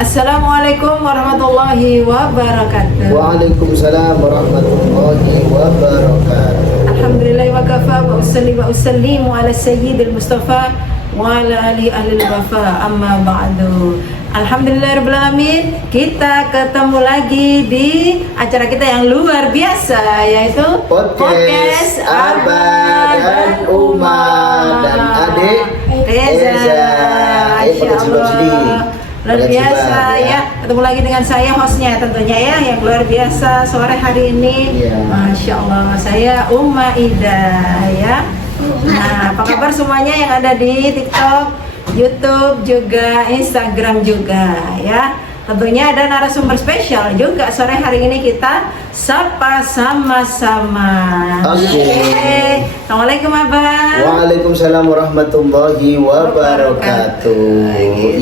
Assalamualaikum warahmatullahi wabarakatuh. Waalaikumsalam warahmatullahi wabarakatuh. Alhamdulillah wa kafa wa usallimu ala sayyidil mustafa wa ala ahli wafa amma ba'du. Alhamdulillah rabbil alamin, kita ketemu lagi di acara kita yang luar biasa, yaitu Podcast Abah dan Uma dan adik Reza. Masya Allah. Luar biasa ya, ketemu lagi dengan saya hostnya tentunya ya, yang luar biasa sore hari ini. Masya Allah, saya Uma Ida ya. Nah, apa kabar semuanya yang ada di TikTok, YouTube juga, Instagram juga ya. Tentunya ada narasumber spesial juga sore hari ini, kita sapa sama-sama. Oke. Assalamualaikum Abang. Waalaikumsalam warahmatullahi wabarakatuh.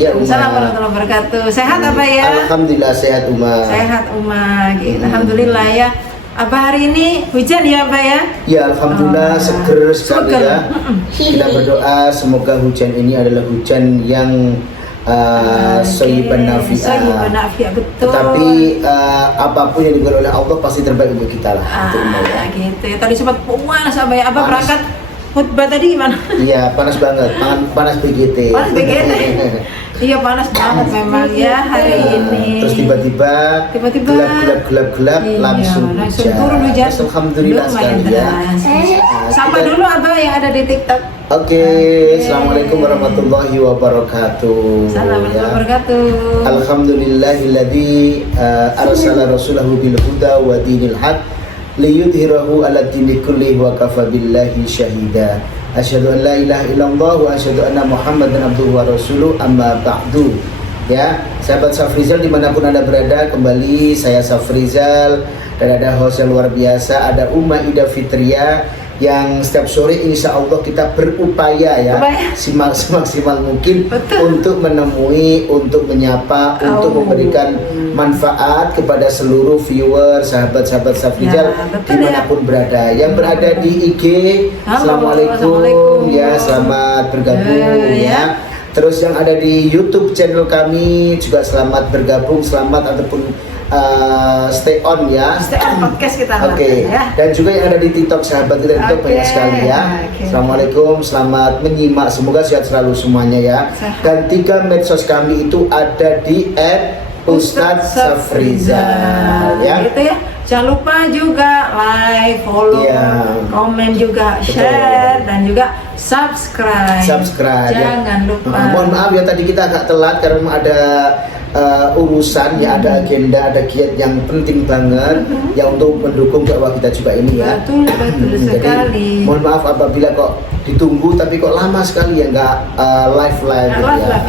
Ya, Uma. Assalamualaikum warahmatullahi wabarakatuh. Sehat apa ya? Alhamdulillah sehat Uma. Sehat Uma, gitu. Alhamdulillah ya. Abah hari ini hujan ya Abah ya? Ya alhamdulillah seger sekali seger. ya. Kita berdoa semoga hujan ini adalah hujan yang Soyiban nafi'ah. Soyiban nafi'ah, betul. Tetapi apapun yang diberikan oleh Allah pasti terbaik untuk kita lah. Gitu ya. Tadi sempat panas Abah ya. Abah berangkat khutbah tadi gimana? Iya, panas banget. Panas BGT. Panas BGT. Iya, panas banget memang ya hari ini. Terus tiba-tiba gelap langsung turun hujan. Alhamdulillah sekali ya. Sapa dulu Abah yang ada di TikTok. Oke. Assalamualaikum warahmatullahi wabarakatuh. Assalamualaikum warahmatullahi wabarakatuh. Alhamdulillahilladzi arsala rasulahu bil huda wa dinil haq liyudhhirahu 'ala dini kullihi wa kafa billahi syahida. Asyhadu an la ilaha illallah wa asyhadu anna Muhammadan abduhu wa rasuluh, amma ba'du. Ya, sahabat Safrizal dimanapun Anda berada, kembali saya Safrizal dan ada host yang luar biasa, ada Uma Ida Fitria, yang setiap sore insya Allah kita berupaya ya semaksimal mungkin. Betul. Untuk menemui, untuk menyapa, untuk memberikan manfaat kepada seluruh viewer, sahabat-sahabat Safrizal ya, dimanapun berada. Yang berada di IG, Assalamualaikum ya, selamat bergabung ya. Terus yang ada di YouTube channel kami juga selamat bergabung, selamat ataupun stay on ya. Stay on podcast kita. Oke. Ya. Dan juga yang ada di TikTok, sahabat di TikTok banyak sekali ya. Assalamualaikum, selamat menyimak, semoga sehat selalu semuanya ya. Dan 3 medsos kami itu ada di @Ustadz Safrizal ya. Gitu ya. Jangan lupa juga like, follow, komen juga, share, dan juga subscribe. Jangan lupa. Mohon maaf ya tadi kita agak telat karena ada urusan ya, ada agenda, ada giat yang penting banget yang untuk mendukung dakwah kita juga ini ya. Betul sekali. Mohon maaf apabila kok ditunggu tapi kok lama sekali ya nggak live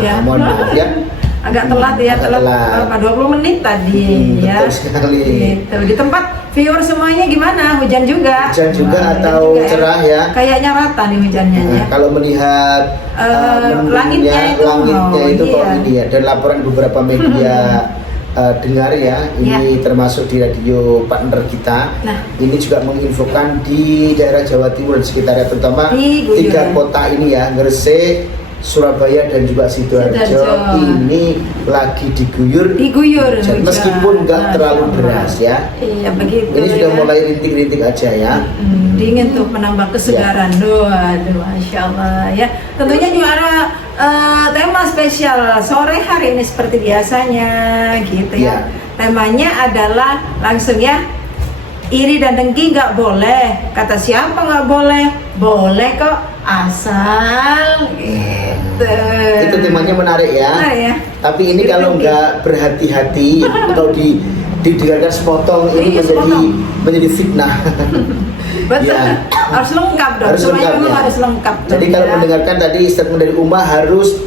ya. Mohon maaf ya. Agak telat ya, telat 20 menit tadi ya. Betul sekali. Gitu. Di tempat viewer semuanya gimana? Hujan juga? Hujan juga atau juga, cerah ya? Kayaknya rata nih hujannya ya. Kalau melihat langitnya itu kok ini ya, dan laporan beberapa media dengar ya, ini termasuk di radio partner kita. Ini juga menginfokan di daerah Jawa Timur dan sekitarnya, terutama 3 kota ini ya, Gresik, Surabaya dan juga Sidoarjo ini lagi diguyur meskipun nggak terlalu deras ya. Iya begitu. Ini sudah mulai rintik-rintik aja ya. Dingin tuh, menambah kesegaran. Aduh, masya Allah ya. Tentunya juga ada tema spesial sore hari ini seperti biasanya gitu ya. Temanya adalah langsung ya, iri dan dengki nggak boleh. Kata siapa nggak boleh? Boleh kok, asal gitu. Itu temanya menarik ya. Tapi ini kalau nggak berhati-hati atau didengarkan sepotong ini menjadi fitnah. Betul. Harus lengkap dong. Harus lengkap. Jadi kalau mendengarkan tadi statement dari Uma harus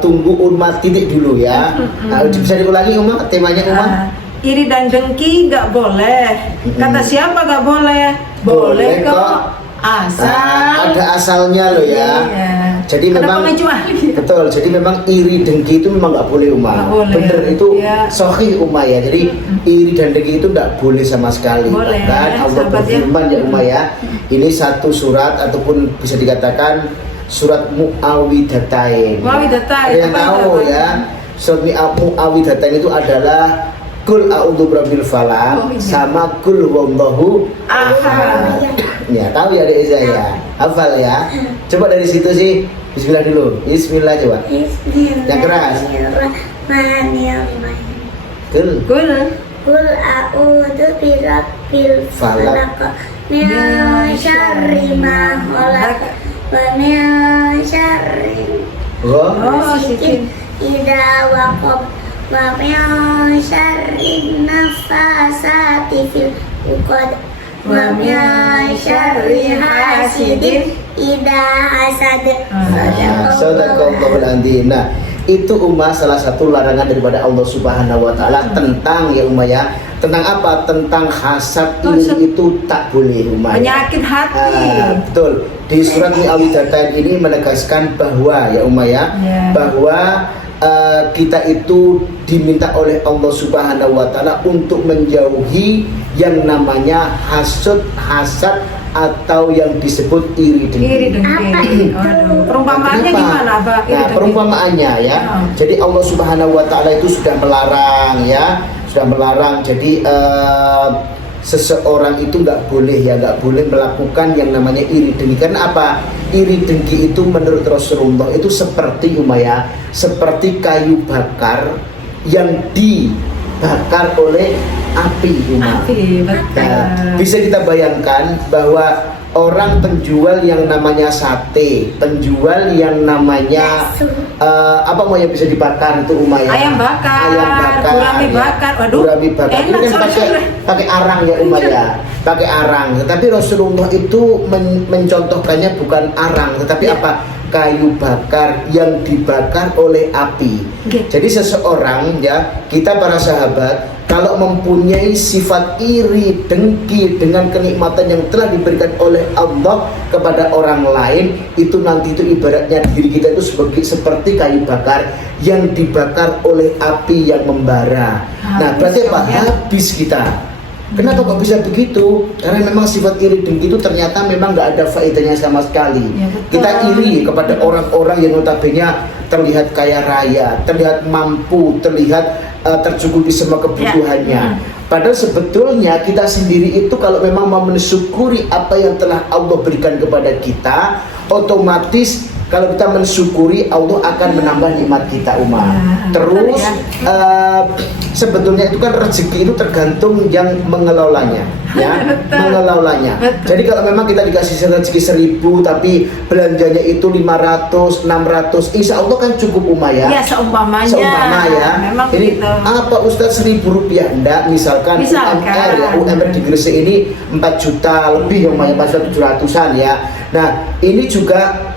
tunggu Uma titik dulu ya. Bisa diulangi Uma, temanya Uma? Iri dan dengki nggak boleh. Kata siapa nggak boleh? Boleh kok, asal ada asalnya loh ya. Jadi memang betul. Jadi memang iri dengki itu memang nggak boleh Uma. Bener itu sahih Uma ya. Jadi iri dan dengki itu nggak boleh sama sekali. Bahkan Allah berfirman ya Uma ya. Ini satu surat ataupun bisa dikatakan surat Muawwidatain. Ada yang tahu ya. surat Muawwidhatain itu adalah Kul a'udzu birabbil falaq sama Kul huwallahu ahad. Ya, tahu ya Dek Eza ya? Hafal ya? Coba dari situ sih. Bismillah dulu. Bismillah coba. Yang keras. Kul Kul a'udzu birabbil falaq min syarri ma khalaq wa min syarri ghasiqin idza waqab wa min syarri nafasati fil 'uqad wa min syarri hasidin idza hasad. Sadaqallahul adzim. Nah, itu salah satu larangan daripada Allah Subhanahu wa taala tentang ya ya. Tentang apa? Tentang hasad iri itu tak boleh ya. Penyakit hati. Betul. Di surat Muawwidhatain ini menegaskan bahwa ya ya. Bahwa kita itu diminta oleh Allah Subhanahu wa taala untuk menjauhi yang namanya hasud, hasad atau yang disebut iri dengki. Perumpamaannya gimana, Pak? Nah, perumpamaannya ya. Jadi Allah Subhanahu wa taala itu sudah melarang ya, sudah melarang. Jadi seseorang itu nggak boleh melakukan yang namanya iri dengki. Karena apa? Iri dengki itu menurut Rasulullah itu seperti seperti kayu bakar yang dibakar oleh api. Nah, bisa kita bayangkan bahwa orang penjual yang namanya sate, penjual yang namanya apa mau yang bisa dibakar itu ayam bakar, gurami bakar, waduh, gurami bakar. Ini kan pakai arang ya pakai arang. Tetapi Rasulullah itu mencontohkannya bukan arang, tetapi apa? Kayu bakar yang dibakar oleh api. Jadi seseorang ya, kita para sahabat kalau mempunyai sifat iri dengki dengan kenikmatan yang telah diberikan oleh Allah kepada orang lain, itu nanti itu ibaratnya diri kita itu seperti kayu bakar yang dibakar oleh api yang membara. Nah, berarti apa? Habis kita. Kenapa kok bisa begitu? Karena memang sifat iri dengki itu ternyata memang nggak ada faedahnya sama sekali. Kita iri kepada orang-orang yang notabene terlihat kaya raya, terlihat mampu, terlihat tercukupi semua kebutuhannya. Padahal sebetulnya kita sendiri itu kalau memang mau mensyukuri apa yang telah Allah berikan kepada kita, otomatis kalau kita mensyukuri Allah akan menambah nikmat kita Terus sebetulnya itu kan rezeki itu tergantung yang mengelolanya ya, mengelolanya. Jadi kalau memang kita dikasih rezeki 1.000 tapi belanjanya itu 500, 600, insya Allah kan cukup ya. Ya seumpama ya. Memang ini gitu. apa Ustadz Rp1.000 enggak, misalkan UMR di Gresik ini 4 juta lebih yang pas 700-an ya. Nah ini juga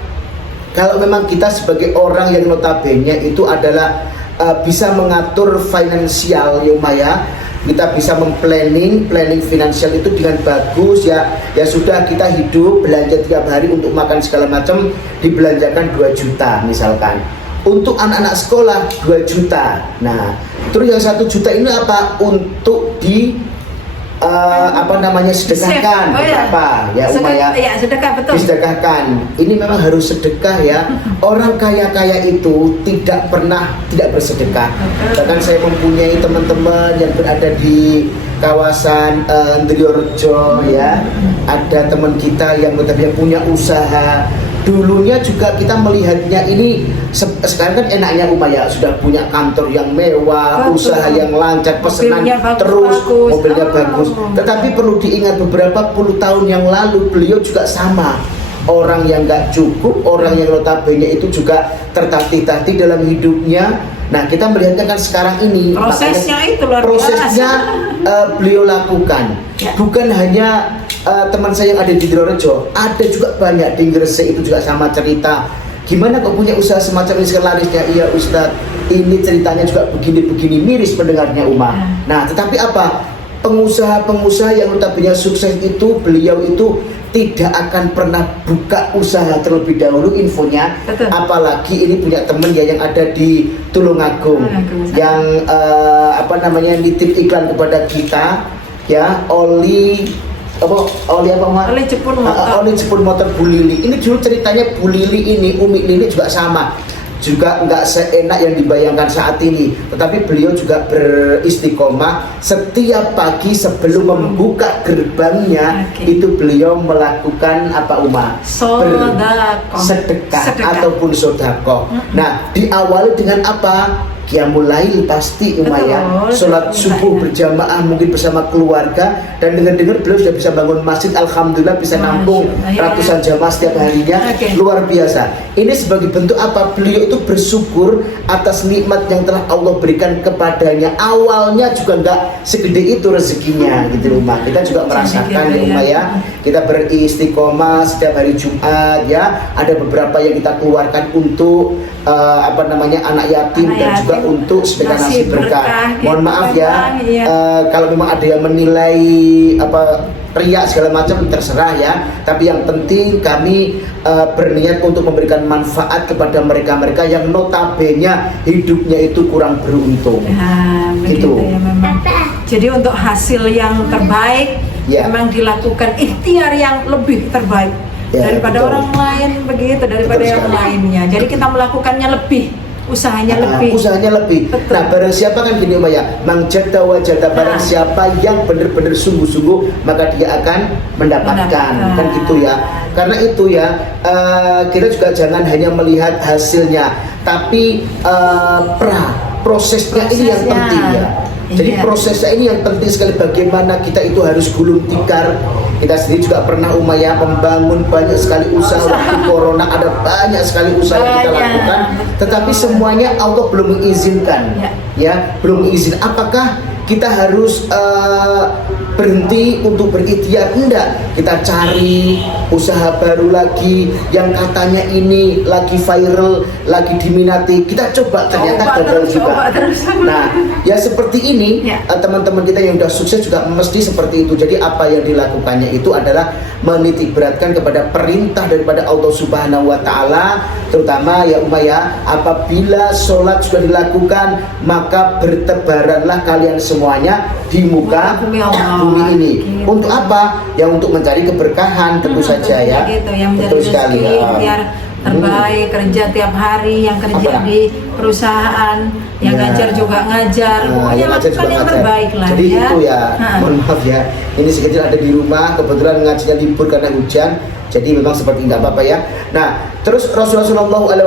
kalau memang kita sebagai orang yang notabene itu adalah bisa mengatur finansial ya, kita bisa planning finansial itu dengan bagus ya sudah kita hidup belanja tiap hari untuk makan segala macam dibelanjakan 2 juta misalkan, untuk anak-anak sekolah 2 juta. Nah terus yang 1 juta ini apa? Untuk sedekahkan berapa ya sedekah, betul. Disedekahkan. Ini memang harus sedekah ya. Orang kaya-kaya itu tidak pernah tidak bersedekah. Bahkan saya mempunyai teman-teman yang berada di kawasan Ndriyorejo ya. Ada teman kita yang punya usaha. Dulunya juga kita melihatnya ini sekarang kan enaknya sudah punya kantor yang mewah, usaha yang lancar, pesanan terus, mobilnya bagus. Tetapi perlu diingat beberapa puluh tahun yang lalu beliau juga sama. Orang yang nggak cukup, orang yang notabene itu juga tertatih-tatih dalam hidupnya. Nah kita melihatnya kan sekarang ini prosesnya beliau lakukan. Bukan hanya teman saya yang ada di Ndriyorejo, ada juga banyak di Gresik itu juga sama cerita. Gimana kok punya usaha semacam ini sekarang larisnya? Iya Ustadz, ini ceritanya juga begini-begini, miris pendengarnya Nah tetapi apa? Pengusaha-pengusaha yang notabene sukses itu beliau itu tidak akan pernah buka usaha terlebih dahulu infonya. Apalagi ini punya teman ya yang ada di Tulungagung yang nitip iklan kepada kita ya, oli jepun motor Bu Lili. Ini dulu ceritanya Bu Lili ini, Umi Lili juga sama. juga nggak seenak yang dibayangkan saat ini, tetapi beliau juga beristiqomah setiap pagi sebelum membuka gerbangnya. Itu beliau melakukan apa sedekah ataupun sodakoh. Nah, diawali dengan apa? Qiyamul Lail pasti ya, sholat subuh berjamaah mungkin bersama keluarga, dan dengar-dengar beliau sudah bisa bangun masjid, alhamdulillah bisa nampung ratusan jamaah setiap harinya. Luar biasa. Ini sebagai bentuk apa? Beliau itu bersyukur atas nikmat yang telah Allah berikan kepadanya. Awalnya juga nggak segede itu rezekinya gitu Umar. Kita juga merasakan ya Umar ya. Kita beristiqomah setiap hari Jumat ya. Ada beberapa yang kita keluarkan untuk anak yatim dan juga untuk sedekah nasi berkah. Mohon maaf ya, kalau memang ada yang menilai riak segala macam terserah ya. Tapi yang penting kami berniat untuk memberikan manfaat kepada mereka-mereka yang notabene hidupnya itu kurang beruntung. Gitu. Ya, memang. Jadi untuk hasil yang terbaik memang dilakukan ikhtiar yang lebih terbaik. Daripada orang lain begitu, daripada yang lainnya. Jadi kita melakukannya lebih, usahanya lebih. Betul. Nah, barang siapa kan gini Mbak ya, mangjada wajada, barang siapa yang benar-benar sungguh-sungguh maka dia akan mendapatkan. Kan gitu ya. Karena itu ya, kita juga jangan hanya melihat hasilnya, tapi prosesnya ini yang penting ya. Jadi prosesnya ini yang penting sekali, bagaimana kita itu harus gulung tikar. Kita sendiri juga pernah Umayyah membangun banyak sekali usaha waktu corona, ada banyak sekali usaha yang kita lakukan, tetapi semuanya Allah belum mengizinkan. Belum izin. Apakah kita harus berhenti untuk berikhtiar? Enggak, kita cari usaha baru lagi yang katanya ini lagi viral, lagi diminati, kita coba, ternyata gagal juga. Nah, ya seperti ini teman-teman kita yang sudah sukses juga mesti seperti itu. Jadi apa yang dilakukannya itu adalah menitik beratkan kepada perintah daripada Allah Subhanahu wa Ta'ala, terutama ya Umayyah, apabila sholat sudah dilakukan maka bertebaranlah kalian semuanya di muka bumi ini. Untuk apa? Ya untuk mencari keberkahan tentu saja ya. Gitu, yang betul sekali biar terbaik, kerja tiap hari, yang kerja di perusahaan, yang ngajar juga ngajar, pokoknya lakukan yang terbaik lah. Jadi itu ya, mohon maaf ya, ini sekecil ada di rumah, kebetulan ngajinya libur karena hujan, jadi memang seperti tidak apa-apa ya. Nah, terus Rasulullah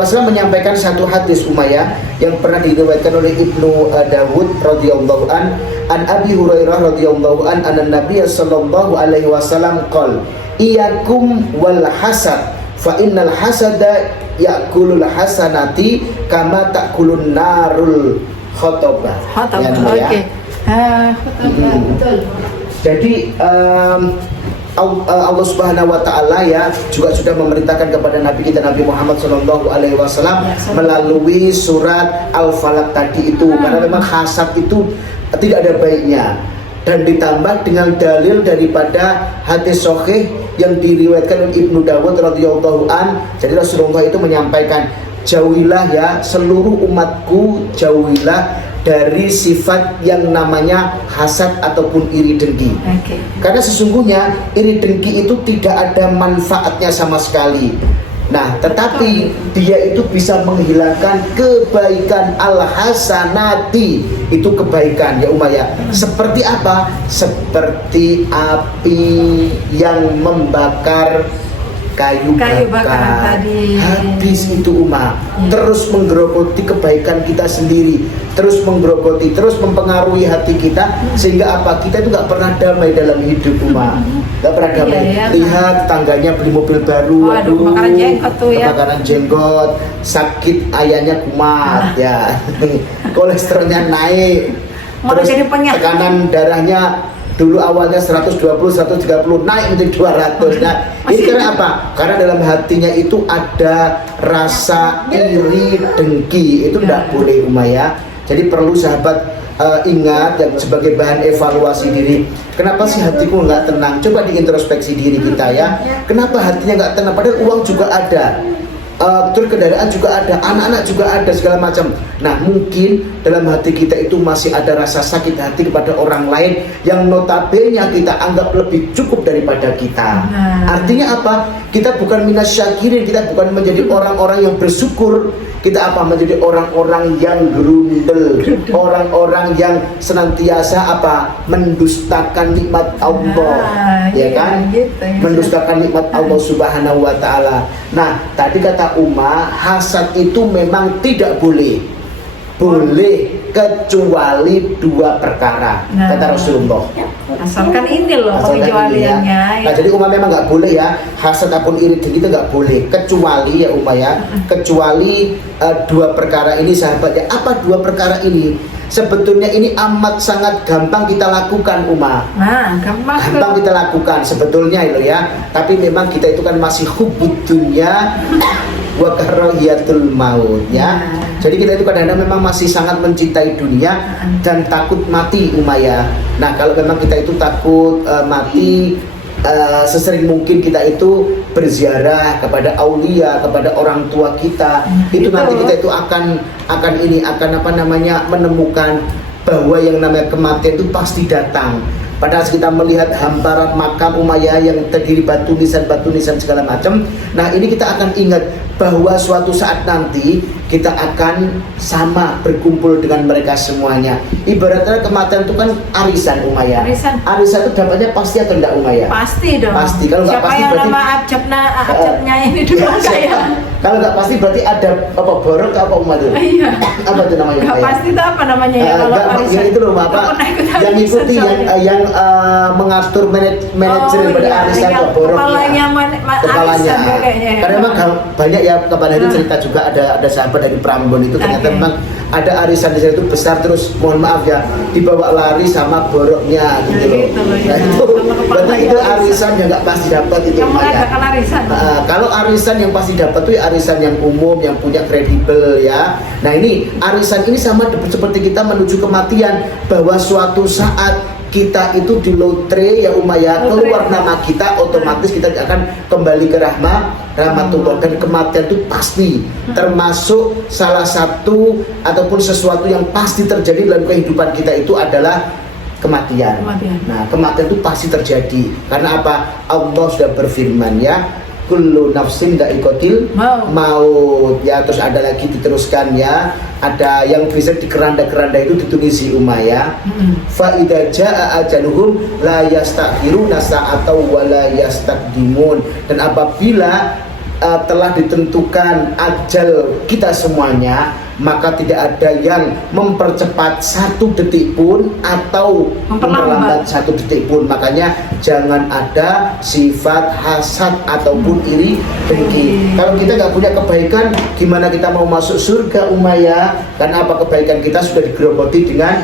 SAW menyampaikan satu hadis Umayyah yang pernah diriwayatkan oleh Ibnu Dawud radhiyallahu an Abi Hurairah radhiyallahu an Nabi sallallahu alaihi wasallam qol iyakum wal hasad fa innal hasada yakulul hasanati kama takulun narul khotobah. Betul. Jadi Allah Subhanahu wa Ta'ala ya juga sudah memerintahkan kepada Nabi kita Nabi Muhammad Sallallahu Alaihi Wasallam melalui surat Al-Falaq tadi itu, karena memang hasad itu tidak ada baiknya, dan ditambah dengan dalil daripada hadis sahih yang diriwayatkan oleh Ibnu Dawud radhiyallahu an. Jadi Rasulullah itu menyampaikan, jauhilah ya seluruh umatku, jauhilah dari sifat yang namanya hasad ataupun iri dengki. Karena sesungguhnya iri dengki itu tidak ada manfaatnya sama sekali. Nah, tetapi dia itu bisa menghilangkan kebaikan, al-hasanati, itu kebaikan ya Umayyah. Seperti apa? Seperti api yang membakar kayu bakar tadi. Habis itu terus menggerogoti kebaikan kita sendiri, terus menggerogoti, terus mempengaruhi hati kita, sehingga apa? Kita itu nggak pernah damai dalam hidup nggak pernah damai. Lihat tangganya beli mobil baru, kebakaran jenggot tuh ya, kebakaran jenggot, sakit ayahnya kumat ya, kolesterolnya naik, terus tekanan darahnya dulu awalnya 120, 130 naik menjadi 200. Nah, ini karena apa? Karena dalam hatinya itu ada rasa iri dengki. Itu tidak boleh Umayyah. Jadi perlu sahabat ingat dan sebagai bahan evaluasi diri. Kenapa sih hatiku nggak tenang? Coba diintrospeksi diri kita ya. Kenapa hatinya nggak tenang? Padahal uang juga ada. terus kendaraan juga ada, anak-anak juga ada, segala macam. Nah mungkin dalam hati kita itu masih ada rasa sakit hati kepada orang lain yang notabene kita anggap lebih cukup daripada kita. Artinya apa? Kita bukan minasyakirin, kita bukan menjadi orang-orang yang bersyukur. Kita apa? Menjadi orang-orang yang gerundel, orang-orang yang senantiasa apa? Mendustakan nikmat Allah, ya kan? Gitu, ya. Mendustakan nikmat Allah Subhanahu wa taala. Nah, tadi kata Uma, hasad itu memang tidak boleh. Boleh kecuali 2 perkara, kata Rasulullah. Asalkan ini loh Asalkan ini, pengecualiannya. ya. Nah, jadi Uma memang nggak boleh ya, hasad ataupun iri dengki itu nggak boleh, kecuali ya Uma ya, kecuali 2 perkara ini sahabatnya. Apa 2 perkara ini? Sebetulnya ini amat sangat gampang kita lakukan Uma. Nah, gampang kita lakukan sebetulnya itu ya. Tapi memang kita itu kan masih hubbud dunya wa karahiyatul maut ya. Jadi kita itu kadang-kadang memang masih sangat mencintai dunia dan takut mati Uma ya. Nah, kalau memang kita itu takut mati, sesering mungkin kita itu berziarah kepada aulia, kepada orang tua kita. Itu nanti kita itu akan menemukan bahwa yang namanya kematian itu pasti datang. Padahal kita melihat hamparan makam Umayyah yang terdiri batu nisan segala macam. Nah, ini kita akan ingat bahwa suatu saat nanti kita akan sama berkumpul dengan mereka semuanya. Ibaratnya kematian itu kan arisan Umayyah. Arisan itu dapatnya pasti atau enggak Umayyah? Pasti dong. Pasti. Kalau enggak pasti siapa yang berarti nama abjabnya ini dulu saya. Kalau enggak pasti berarti ada apa borok apa umat itu? Iya. Apa itu namanya? Enggak pasti itu apa namanya ya kalau arisan. Yang itu loh Bapak. Yang ikuti yang mengatur manajer pada arisan ke borok. Kepalanya. Karena memang banyak ya kapan hari cerita juga ada sahabat dari Prambon itu ternyata memang ada arisan di sana itu besar, terus mohon maaf ya dibawa lari sama boroknya gitu loh. Nah itu berarti itu arisan yang nggak pasti dapat itu. Kalau arisan yang pasti dapat tuh ya arisan yang umum, yang punya kredibel ya. Nah ini arisan ini sama seperti kita menuju kematian, bahwa suatu saat kita itu di lotre ya Umayyah, keluar nama kita, otomatis kita akan kembali ke rahmatullah. Dan kematian itu pasti termasuk salah satu ataupun sesuatu yang pasti terjadi dalam kehidupan kita itu adalah kematian. Nah, kematian itu pasti terjadi. Karena apa? Allah sudah berfirman ya, kullu nafsin dha'iqatul maut ya. Terus ada lagi diteruskan ya, ada yang bisa di keranda-keranda itu ditulis Umayyah, fa idza jaa ajaluhum la yastakhiruna sa'atan wa la yastaqdimun. Dan apabila telah ditentukan ajal kita semuanya, maka tidak ada yang mempercepat 1 detik pun atau memperlambat 1 detik pun. Makanya jangan ada sifat hasad ataupun iri dengki. Kalau kita nggak punya kebaikan, gimana kita mau masuk surga Umayyah? Karena apa? Kebaikan kita sudah digerogoti dengan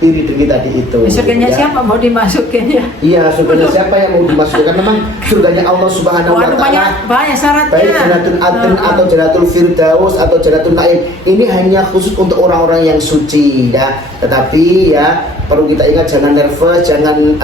iri dengki tadi itu. Surganya ya. Siapa mau dimasukin ya? Iya, surganya siapa yang mau dimasukkan? Memang surganya Allah Subhanahu wa taala. Banyak syaratnya. Baik Jannatul Adn atau Jannatul Firdaus atau Jannatul Naim. Ini hanya khusus untuk orang-orang yang suci ya. Tetapi ya perlu kita ingat, jangan nervous, jangan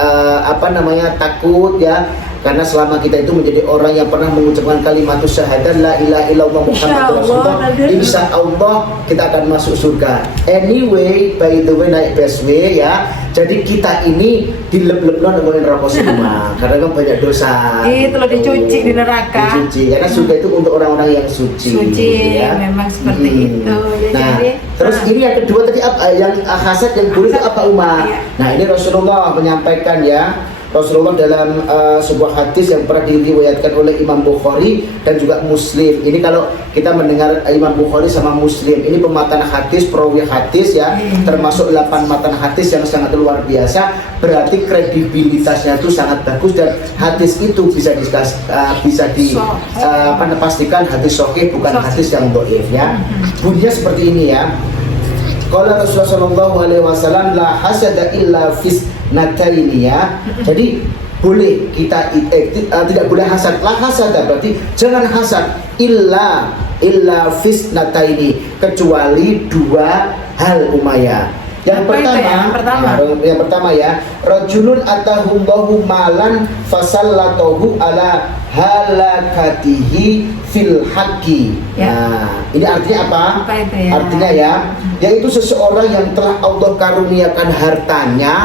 takut ya. Karena selama kita itu menjadi orang yang pernah mengucapkan kalimat syahadat la ilaha illallah Muhammadur Rasulullah, insya Allah kita akan masuk surga. Anyway, by the way, naik busway ya. Jadi kita ini dilep-lepno dengan neraka semua karena kan banyak dosa. Itu loh, dicuci di neraka. Dicuci karena surga itu untuk orang-orang yang suci. Ya? Memang seperti itu. Ya, nah, jadi, terus ini yang kedua tadi apa? Yang hasad yang buruk itu apa Umar? Nah, ini Rasulullah menyampaikan ya. Rasulullah dalam sebuah hadis yang pernah diriwayatkan oleh Imam Bukhari dan juga Muslim. Ini kalau kita mendengar Imam Bukhari sama Muslim, ini pematan hadis, perawi hadis ya, termasuk 8 matan hadis yang sangat luar biasa. Berarti kredibilitasnya itu sangat bagus dan hadis itu bisa dipastikan hadis sahih, bukan hadis yang dhaif ya. Bunyinya seperti ini ya. Qala Rasulullah sallallahu alaihi wasallam la hasada illa fis nataini ya. Jadi boleh kita tidak boleh hasad. La hasada berarti jangan hasad illa fis nataini, kecuali 2 hal Umayyah. Yang Apa itu ya? Yang pertama. yang pertama ya, rajulun atahullahu malan fasallatahu ala halakatihi fil haqqi. Ya. Nah, ini artinya apa? Apa itu ya? Artinya ya, yaitu seseorang yang telah Allah karuniakan hartanya,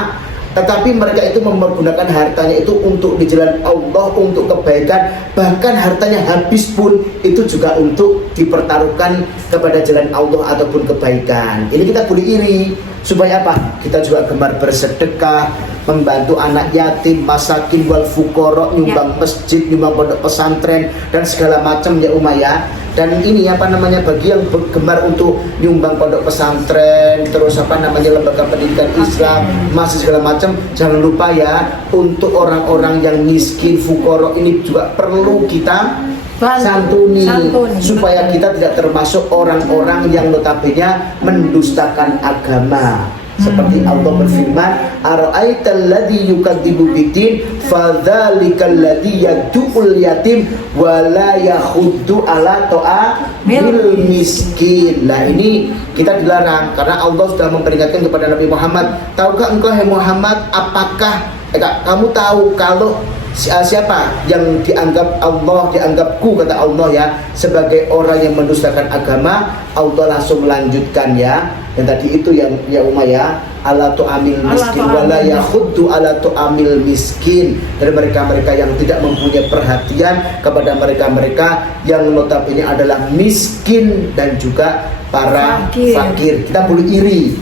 tetapi mereka itu mempergunakan hartanya itu untuk di jalan Allah, untuk kebaikan, bahkan hartanya habis pun itu juga untuk dipertaruhkan kepada jalan Allah ataupun kebaikan. Ini kita boleh iri, supaya apa? Kita juga gemar bersedekah, membantu anak yatim, masakin, wal fuqara, nyumbang masjid, nyumbang pondok pesantren dan segala macam ya Umaya. Dan ini apa namanya, bagi yang gemar untuk nyumbang pondok pesantren, terus apa namanya lembaga pendidikan Islam, masih segala macam, jangan lupa ya, untuk orang-orang yang miskin, fuqara ini juga perlu kita santuni, supaya kita tidak termasuk orang-orang yang notabene mendustakan agama. Seperti Allah berfirman, ara'aital ladzi yukadzibu biddin fadzalikal ladzi yad'ul yatim wa la yakhuddu ala ta'amil miskin. Nah, ini kita dilarang karena Allah sudah memperingatkan kepada Nabi Muhammad, tahukah engkau hai Muhammad, apakah kamu tahu kalau siapa yang dianggap Allah, dianggapku kata Allah ya, sebagai orang yang mendustakan agama? Allah langsung melanjutkan ya, yang tadi itu yang ya Umayyah, ala tu'amil miskin wala yakhuddu ala tu'amil miskin, dari mereka-mereka yang tidak mempunyai perhatian kepada mereka-mereka yang notabene adalah miskin dan juga para fakir. Kita boleh iri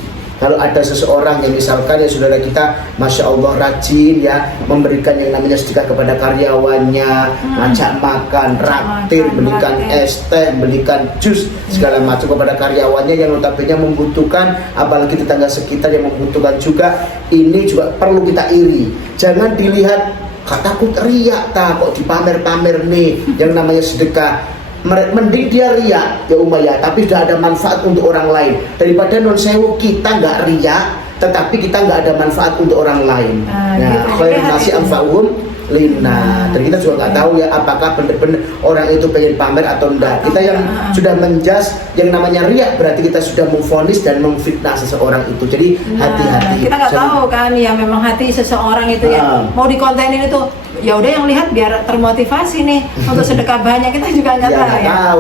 kalau ada seseorang yang misalkan ya saudara kita, Masya Allah rajin ya, memberikan yang namanya sedekah kepada karyawannya, ngajak makan, traktir, belikan es teh, belikan jus, segala macam kepada karyawannya yang notabene membutuhkan, apalagi tetangga sekitar yang membutuhkan juga. Ini juga perlu kita iri. Jangan dilihat takut riak kok dipamer-pamer nih yang namanya sedekah. Mending dia riak ya Umayyah, tapi sudah ada manfaat untuk orang lain, daripada non sewu kita nggak riak tetapi kita nggak ada manfaat untuk orang lain. Nah, khairun nasi anfa'uhum lina. Dan kita juga nggak tahu ya apakah benar-benar orang itu pengen pamer atau enggak. Kita yang sudah menjas yang namanya riak, berarti kita sudah memvonis dan memfitnah seseorang itu. Jadi hati-hati. Kita nggak tahu kan ya, memang hati seseorang itu ya mau dikontenin itu, ya udah yang lihat biar termotivasi nih untuk sedekah banyak, kita juga nggak tahu ya.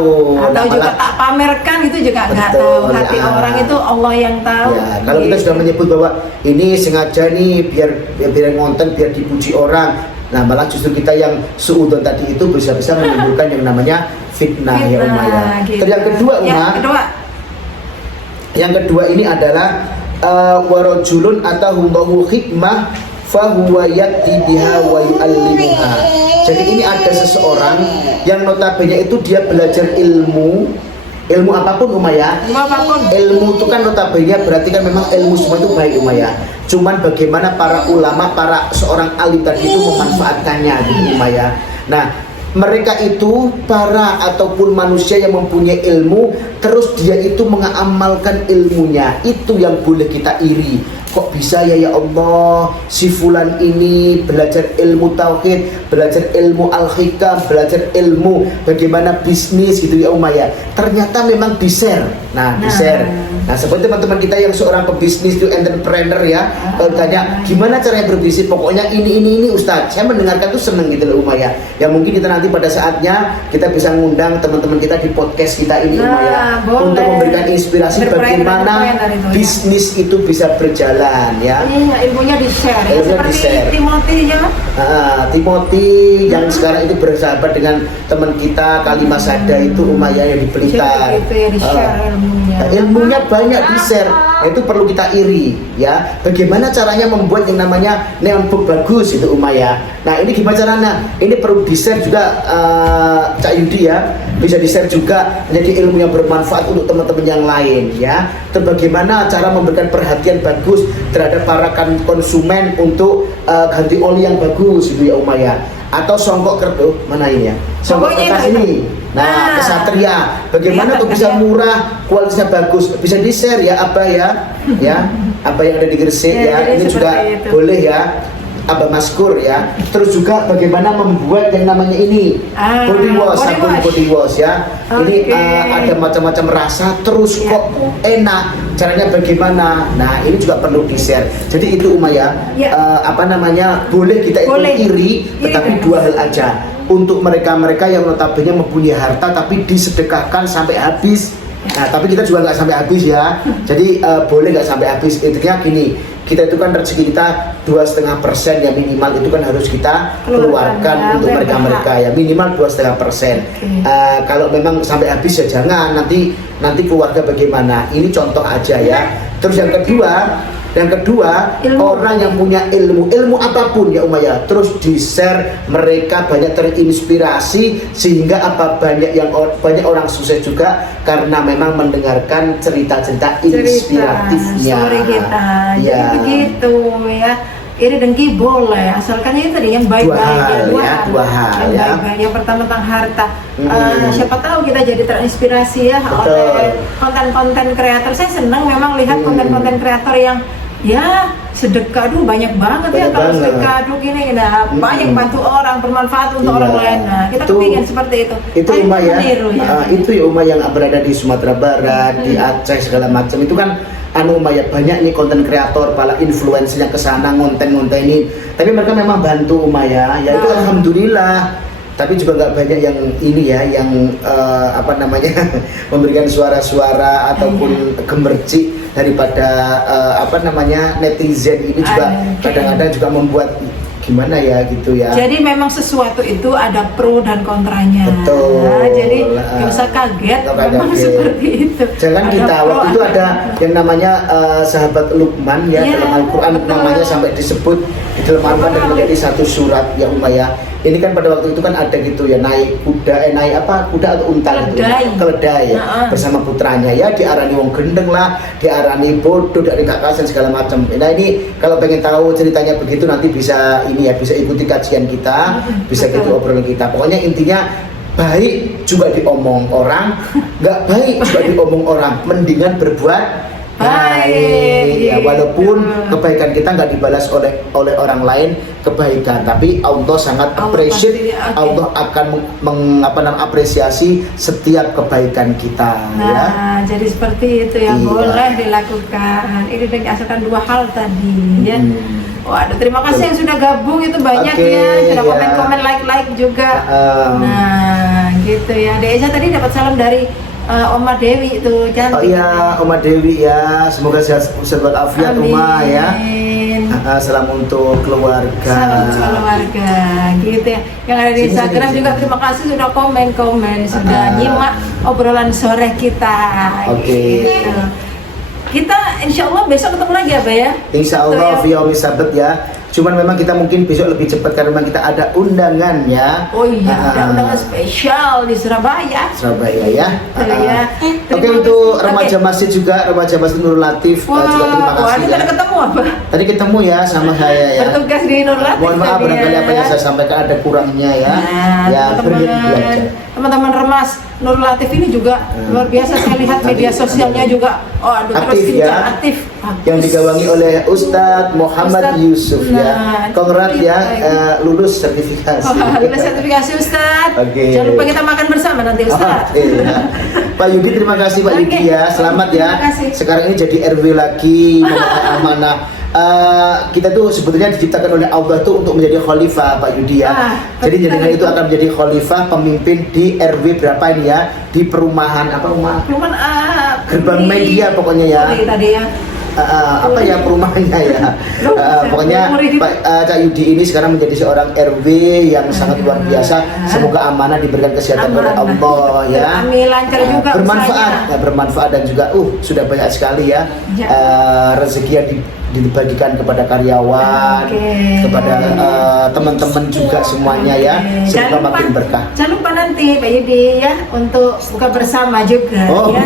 Atau juga tak pamerkan, itu juga nggak tahu. Hati orang itu Allah yang tahu. Ya, kalau kita sudah menyebut bahwa ini sengaja nih biar ngonten, biar dipuji orang, nah malah justru kita yang suudzon tadi itu bisa-bisa menimbulkan yang namanya fitnah ya Umayyah. Gitu. Terus yang kedua yang kedua ini adalah warajulun atahullahu hikmah fahuwa yati biha wa yu'allimuha. Jadi ini ada seseorang yang notabene itu dia belajar ilmu apapun Umayyah. Ilmu itu kan notabene berarti kan memang ilmu semua itu baik Umayyah. Cuman bagaimana para ulama, para seorang alim tadi itu memanfaatkannya gitu Umayyah. Nah, mereka itu para ataupun manusia yang mempunyai ilmu, terus dia itu mengamalkan ilmunya, itu yang boleh kita iri. Kok bisa ya Allah, si fulan ini belajar ilmu tauhid, belajar ilmu al-hikam, belajar ilmu bagaimana bisnis gitu ya Umayyah. Ternyata memang di-share. Nah, di-share. Nah, seperti teman-teman kita yang seorang pebisnis itu entrepreneur ya, kalau tanya gimana caranya berbisnis, pokoknya ini Ustaz. Saya mendengarkan tuh seneng gitu loh Umayyah. Ya mungkin kita nanti pada saatnya kita bisa ngundang teman-teman kita di podcast kita ini Umayyah, untuk memberikan inspirasi bagaimana bisnis itu bisa berjalan ya. Ilmunya di-share ya, seperti Timothy ya. Timothy yang sekarang itu bersahabat dengan teman kita Kalimah Sada itu Umayyah yang di Blitar. Ilmunya banyak di-share. Itu perlu kita iri ya. Bagaimana caranya membuat yang namanya neonbook bagus itu Umayyah. Nah, ini gimana caranya? Ini perlu di-share juga Cak Yudi ya. Bisa di-share juga menjadi ilmu yang bermanfaat untuk teman-teman yang lain ya. Dan bagaimana cara memberikan perhatian bagus terhadap para konsumen untuk ganti oli yang bagus itu ya Umayyah. Atau songkok kertas mana ini ya? Songkok kertas ini. Nah, Kesatria, bagaimana kok bisa murah, kualitasnya bagus, bisa di-share ya apa ya, apa yang ada di Gresik ya, ini juga boleh ya. Abah Maskur ya. Terus juga bagaimana membuat yang namanya ini body wash, sabun body wash ya. Ini ada macam-macam rasa, terus kok enak. Caranya bagaimana? Nah, ini juga perlu di-share. Jadi itu Umaya, apa namanya, boleh kita itu iri, tetapi dua hal aja. Untuk mereka-mereka yang notabene mempunyai harta tapi disedekahkan sampai habis. Nah, tapi kita juga nggak sampai habis ya. Jadi boleh nggak sampai habis. Intinya gini, kita itu kan rezeki kita 2,5% ya minimal itu kan harus kita keluarkan untuk mereka-mereka ya, minimal 2,5%. Kalau memang sampai habis ya jangan, nanti keluarga bagaimana. Ini contoh aja ya. Terus yang kedua orang yang punya ilmu apapun ya Umaya, terus di-share, mereka banyak terinspirasi sehingga banyak orang sukses juga karena memang mendengarkan cerita-cerita inspiratifnya. Sorry kita. Ya. Jadi begitu ya. Iri dengki boleh, asalkan itu tadi yang baik-baik, dua hal ya. Baik-baik. Yang pertama tentang harta. Siapa tahu kita jadi terinspirasi ya oleh konten-konten kreator. Saya senang memang lihat konten-konten kreator yang ya sedekah, banyak banget ya kalau sedekah gini, banyak bantu orang, bermanfaat untuk orang lain. Nah, kita kepingin seperti itu. Itu Uma ya, itu ya Uma yang berada di Sumatera Barat, di Aceh segala macam itu kan Uma ya, banyak nih konten kreator, para influencer yang kesana ngonten-ngontenin. Tapi mereka memang bantu Uma ya, itu alhamdulillah. Tapi juga nggak banyak yang ini ya, yang apa namanya memberikan suara-suara ataupun gemercik daripada apa namanya netizen ini juga kadang-kadang juga membuat gimana ya gitu ya. Jadi memang sesuatu itu ada pro dan kontranya. Betul. Nah, jadi nggak usah kaget, memang seperti itu. Jangan ada kita waktu itu ada yang namanya sahabat Luqman ya, dalam Al-Quran namanya sampai disebut di dalam Al-Quran dan menjadi satu surat ya Umayyah. Ini kan pada waktu itu kan ada gitu ya, naik kuda, naik apa, kuda atau unta keledai ya, bersama putranya ya, diarani wong gendeng lah, diarani bodoh, diarani kakasan segala macam. Nah ini kalau pengen tahu ceritanya begitu nanti bisa ini ya, bisa ikuti kajian kita, bisa ikuti obrolan kita. Pokoknya intinya baik juga diomong orang, nggak baik juga diomong orang, mendingan berbuat baik ya, walaupun kebaikan kita nggak dibalas oleh orang lain kebaikan, tapi Allah sangat appreciate, Allah akan mengapresiasi setiap kebaikan kita. Nah, ya. Jadi seperti itu yang boleh dilakukan. Ini asalkan dua hal tadi ya. Waduh, terima kasih yang sudah gabung, itu banyak ya, sudah komen-komen, like juga. Nah, gitu ya. Deza tadi dapat salam dari Oma Dewi itu cantik. Oh iya, Oma Dewi ya, semoga sehat walafiat Oma ya. Salam untuk keluarga. Salam untuk keluarga, gitu ya. Yang ada di Instagram juga terima kasih sudah komen-komen, sudah nyimak obrolan sore kita. Gitu. Kita insya Allah besok ketemu lagi ya, Pak ya. Insya Allah via Sabat ya. Cuman memang kita mungkin besok lebih cepat karena memang kita ada undangan ya. Oh iya, ada undangan spesial di Surabaya. Surabaya ya. Oke, Terima untuk remaja masjid juga, remaja masjid Nurul Latif juga terima kasih. Tadi ketemu apa? Tadi ketemu ya sama saya ya. Bertugas di Nurul Latif. Mohon maaf barangkali apa yang saya sampaikan ada kurangnya ya. Ya, teman-teman Remas Nurul Latif ini juga luar biasa, saya lihat media sosialnya juga aktif ya. Aktif. Yang digawangi oleh Ustadz Muhammad Yusuf ya. Kongrat ya, lulus sertifikasi. Lulus sertifikasi Ustadz. Jangan lupa kita makan bersama nanti Ustadz. Pak Yudi, terima kasih Pak Yudi ya. Selamat ya. Sekarang ini jadi RW lagi, amanah. Kita tuh sebetulnya diciptakan oleh Allah tuh untuk menjadi khalifah Pak Yudi ya. Jadi jenengan itu akan menjadi khalifah pemimpin di RW berapa ini ya, di perumahan apa rumah? Perumahan Gerbang Media pokoknya ya. Tadi ya. Apa ya perumahannya ya. Pokoknya Kak Yudi ini sekarang menjadi seorang RW yang sangat luar biasa. Semoga amanah, diberikan kesehatan oleh Allah ya. Amin, lancar juga. Bermanfaat dan juga sudah banyak sekali ya rezeki yang dibagikan kepada karyawan, kepada teman-teman juga semuanya ya. Semoga makin berkah. Jangan lupa nanti Pak Yudi ya untuk buka bersama juga ya.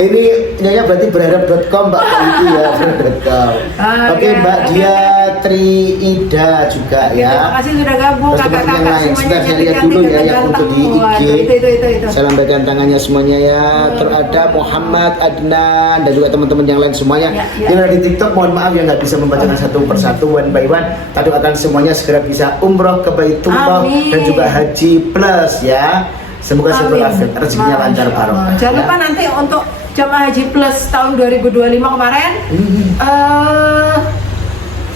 Ini nyanya berarti berharap.com Mbak Yudi ya, berharap.com. Oke Mbak Dia Tri Ida juga Oke, ya. terima kasih sudah gabung Terus teman-teman yang kakak-kakak lain. semuanya. Sebentar saya lihat dulu ya yang untuk di IG. Itu. Saya lambaikan tangannya semuanya ya. Terada Muhammad, Adnan dan juga teman-teman yang lain semuanya. Ya. Yang ada di TikTok mohon maaf yang nggak bisa membacakan satu persatu one by one. Tapi akan semuanya segera bisa umroh ke Baitullah Amin. dan juga haji plus ya. Semoga setelah rezekinya lancar barokah. Jangan ya. lupa nanti untuk jemaah haji plus tahun 2025 kemarin.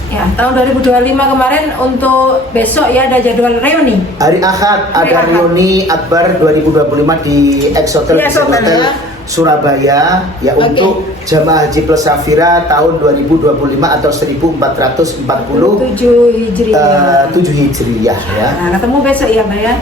Ya, tahun 2025 kemarin untuk besok ya ada jadwal reuni. Hari Ahad ada reuni Akbar 2025 di Ex Hotel Di Ex Hotel, Hotel ya. Surabaya ya Oke. untuk jamaah haji plus Safira tahun 2025 atau 1440 7 Hijriah. 7 Hijriyah ya. Nah, ketemu besok ya, Mbak ya.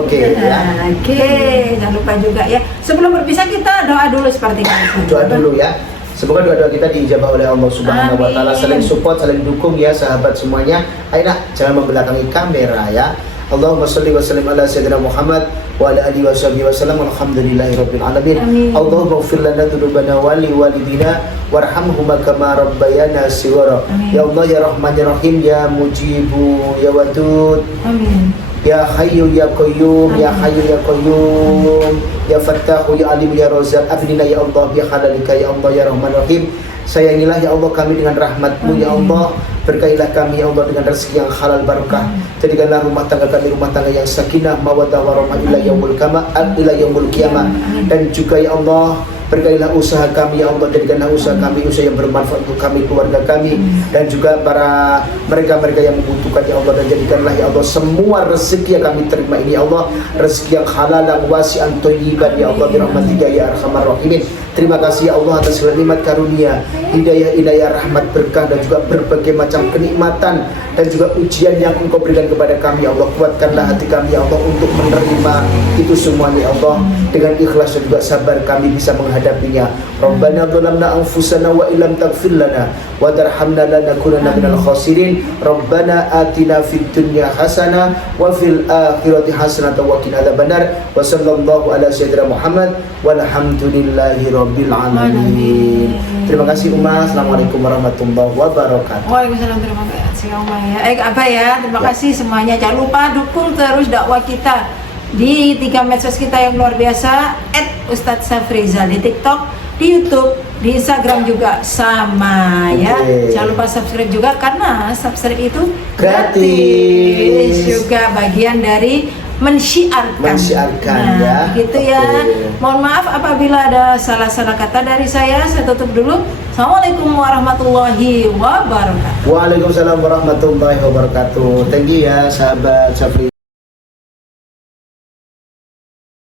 Oke ya. Oke, jangan lupa juga ya. Sebelum berpisah kita doa dulu seperti itu. Doa dulu ya. Semoga doa-doa kita diijabah oleh Allah Subhanahu wa taala. Amin. Saling support, saling dukung ya sahabat semuanya. Ayo nak, jangan membelakangi kamera ya. Allahumma shalli wa sallim ala sayyidina Muhammad wa ala alihi washabihi wasallam. Alhamdulillahirabbil alamin. Amin. Allahumma ighfir lana dzunubana wa li walidina warhamhuma kama rabbayana shighara. Amin. Ya Allah ya Rahman ya Rahim ya Mujibu ya Wadud. Amin. Ya Hayyu ya Qayyum, Ya Hayyu ya Qayyum, Ya Fattahu ya Alim ya Razzaq, afnina ya Allah ya Halalika ya Allah ya Rahman Rahim. Sayangilah ya Allah kami dengan rahmat-Mu ya Allah. Berkailah kami ya Allah dengan rezeki yang halal barakah. Jadikanlah rumah tangga kami rumah tangga yang sakinah mawaddah warahmah ila yaumul qiyamah. Dan juga ya Allah berkailah usaha kami ya Allah, jadikanlah usaha kami usaha yang bermanfaat untuk kami, keluarga kami dan juga para mereka-mereka yang membutuhkan ya Allah, dan jadikanlah ya Allah semua rezeki yang kami terima ini ya Allah rezeki yang halal dan wasi'an thayyiban ya Allah birahmatika ya arhamar rahimin. Terima kasih ya Allah atas segala nikmat karunia, hidayah, rahmat, berkah dan juga berbagai macam kenikmatan dan juga ujian yang Engkau berikan kepada kami ya Allah. Kuatkanlah hati kami ya Allah untuk menerima itu semuanya ya Allah. Dengan ikhlas dan juga sabar kami bisa menghadapinya. Rabbana dhalamna anfusana wa illam taghfir lana wa tarhamna lanakunanna minal khasirin. Rabbana atina fid dunya hasanah wa fil akhirati hasanah wa qina adzabannar. Wa sallallahu ala sayyidina Muhammad walhamdulillahi rabbil alamin. Terima kasih Uma. Assalamualaikum warahmatullahi wabarakatuh. Waalaikumsalam, terima kasih Oma ya. Apa ya, terima kasih semuanya. Jangan lupa dukung terus dakwah kita di 3 medsos kita yang luar biasa, @Ustadz Safrizal di TikTok, di YouTube, di Instagram juga sama ya. Oke. Jangan lupa subscribe juga karena subscribe itu Gratis. juga bagian dari mensyiarkan Ya. gitu ya. Oke. Mohon maaf apabila ada salah-salah kata dari saya tutup dulu. Assalamualaikum warahmatullahi wabarakatuh. Waalaikumsalam warahmatullahi wabarakatuh. Thank you ya sahabat Safri.